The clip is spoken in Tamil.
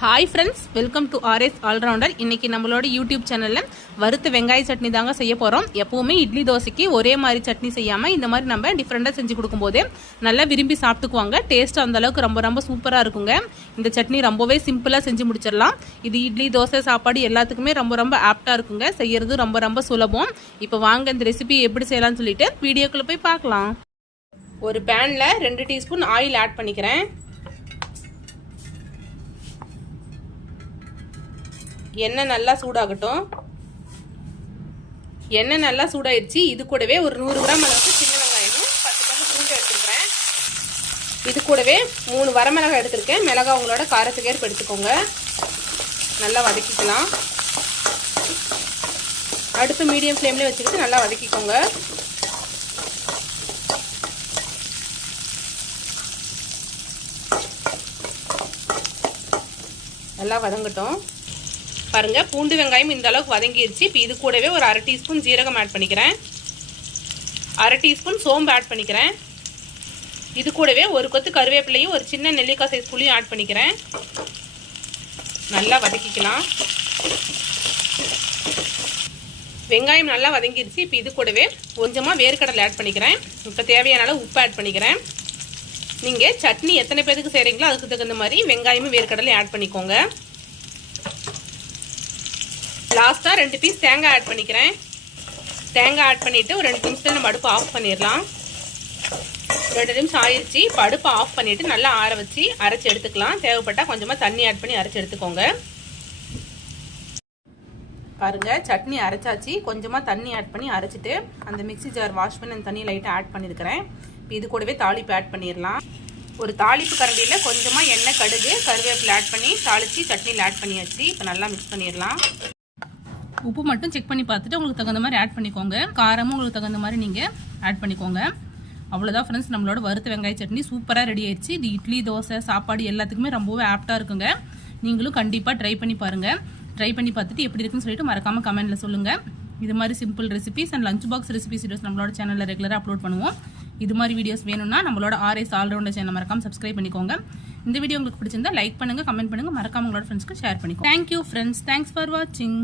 Hi friends welcome to RS allrounder இன்னைக்கு நம்மளோட யூடியூப் சேனலில் வறுத்த வெங்காய சட்னி தாங்க செய்ய போகிறோம் எப்போவுமே இட்லி தோசைக்கு ஒரே மாதிரி சட்னி செய்யாமல் இந்த மாதிரி நம்ம டிஃப்ரெண்ட்டாக செஞ்சு கொடுக்கும்போது நல்லா விரும்பி சாப்பிட்டுக்குவாங்க. டேஸ்ட் அந்த அளவுக்கு ரொம்ப ரொம்ப சூப்பராக இருக்குங்க. இந்த சட்னி ரொம்பவே சிம்பிளாக செஞ்சு முடிச்சிடலாம். இது இட்லி தோசை சாப்பாடு எல்லாத்துக்குமே ரொம்ப ரொம்ப ஆப்டாக இருக்குங்க. செய்யறது ரொம்ப ரொம்ப சுலபம். இப்போ வாங்க இந்த ரெசிபி எப்படி செய்யலாம்னு சொல்லிட்டு வீடியோக்குள்ளே போய் பார்க்கலாம். ஒரு பேனில் ரெண்டு டீஸ்பூன் ஆயில் ஆட் பண்ணிக்கிறேன். எண்ணெய் நல்லா சூடாகட்டும். எண்ணெய் நல்லா சூடாயிடுச்சு இது கூடவே ஒரு நூறு கிராம் அளவுக்கு சின்ன வெங்காயமும் பத்து கிராம் பூண்டு எடுத்துருக்கிறேன். இது கூடவே மூணு வரமிளகாய் எடுத்திருக்கேன். மிளகா உங்களோட காரத்துக்கு ஏற்ப எடுத்துக்கோங்க. நல்லா வதக்கிக்கலாம். அடுப்பு மீடியம் ஃப்ளேம்லேயே வச்சுக்கிட்டு நல்லா வதக்கிக்கோங்க. நல்லா வதங்கட்டும். பாருங்கள் பூண்டு வெங்காயம் இந்த அளவுக்கு வதங்கிருச்சு. இப்போ இது கூடவே ஒரு அரை டீஸ்பூன் ஜீரகம் ஆட் பண்ணிக்கிறேன். அரை டீஸ்பூன் சோம்பு ஆட் பண்ணிக்கிறேன். இது கூடவே ஒரு கொத்து கருவேப்பிலையும் ஒரு சின்ன நெல்லிக்காய் சைஸ் புளியும் ஆட் பண்ணிக்கிறேன். நல்லா வதக்கிக்கலாம். வெங்காயம் நல்லா வதங்கிருச்சு. இப்போ இது கூடவே கொஞ்சமாக வேர்க்கடலை ஆட் பண்ணிக்கிறேன். இப்போ தேவையான அளவு உப்பு ஆட் பண்ணிக்கிறேன். நீங்கள் சட்னி எத்தனை பேருக்கு செய்கிறீங்களோ அதுக்கு தகுந்த மாதிரி வெங்காயமும் வேர்க்கடலை ஆட் பண்ணிக்கோங்க. லாஸ்ட்டாக ரெண்டு பீஸ் தேங்காய் ஆட் பண்ணிக்கிறேன். தேங்காய் ஆட் பண்ணிவிட்டு ஒரு ரெண்டு நிமிஷத்தில் நம்ம அடுப்பு ஆஃப் பண்ணிடலாம். ரெண்டு நிமிஷம் ஆயிடுச்சு இப்போ அடுப்பை ஆஃப் பண்ணிவிட்டு நல்லா ஆற வச்சு அரைச்சி எடுத்துக்கலாம். தேவைப்பட்டால் கொஞ்சமாக தண்ணி ஆட் பண்ணி அரைச்சி எடுத்துக்கோங்க. பாருங்க சட்னி அரைச்சாச்சு. கொஞ்சமாக தண்ணி ஆட் பண்ணி அரைச்சிட்டு அந்த மிக்சி ஜார் வாஷ் பண்ணி அந்த தண்ணி லைட்டாக ஆட் பண்ணியிருக்கிறேன் இப்போ இது கூடவே தாளிப்பு ஆட் பண்ணிடலாம். ஒரு தாளிப்பு கரண்டியில் கொஞ்சமாக எண்ணெய் கடுகு கருவேப்பில் ஆட் பண்ணி தாளித்து சட்னியில் ஆட் பண்ணியாச்சு. இப்போ நல்லா மிக்ஸ் பண்ணிடலாம். உப்பு மட்டும் செக் பண்ணி பார்த்துட்டு உங்களுக்கு தகுந்த மாதிரி ஆட் பண்ணிக்கோங்க. காரமும் உங்களுக்கு தகுந்த மாதிரி நீங்கள் ஆட் பண்ணிக்கோங்க. அவ்வளோதான் ஃப்ரெண்ட்ஸ் நம்மளோட வறுத்த வெங்காய சட்னி சூப்பராக ரெடி ஆயிடுச்சு. இது இட்லி தோசை சாப்பாடு எல்லாத்துக்குமே ரொம்பவே ஆப்டாக இருக்குங்க. நீங்களும் கண்டிப்பாக ட்ரை பண்ணி பாருங்கள் ட்ரை பண்ணி பார்த்துட்டு எப்படி இருக்குன்னு சொல்லிட்டு மறக்காமல் கமெண்ட்டில் சொல்லுங்கள் இது மாதிரி simple recipes and lunch box recipes videos நம்மளோட சேனலில் ரெகுலராக அப்லோட் பண்ணுவோம். இது மாதிரி வீடியோஸ் வேணும்னா நம்மளோட ஆர்எஸ் ஆல்ரவுண்டர் சேனல் மறக்காம சப்ஸ்கிரைப் பண்ணிக்கோங்க. இந்த வீடியோ உங்களுக்கு பிடிச்சிருந்தா லைக் பண்ணுங்கள் கமெண்ட் பண்ணுங்கள் மறக்காம உங்களோட ஃப்ரெண்ட்ஸ்க்கு ஷேர் பண்ணிக்கோங்க. தேங்க்யூ ஃப்ரெண்ட்ஸ் தேங்க்ஸ் ஃபார் வாட்சிங்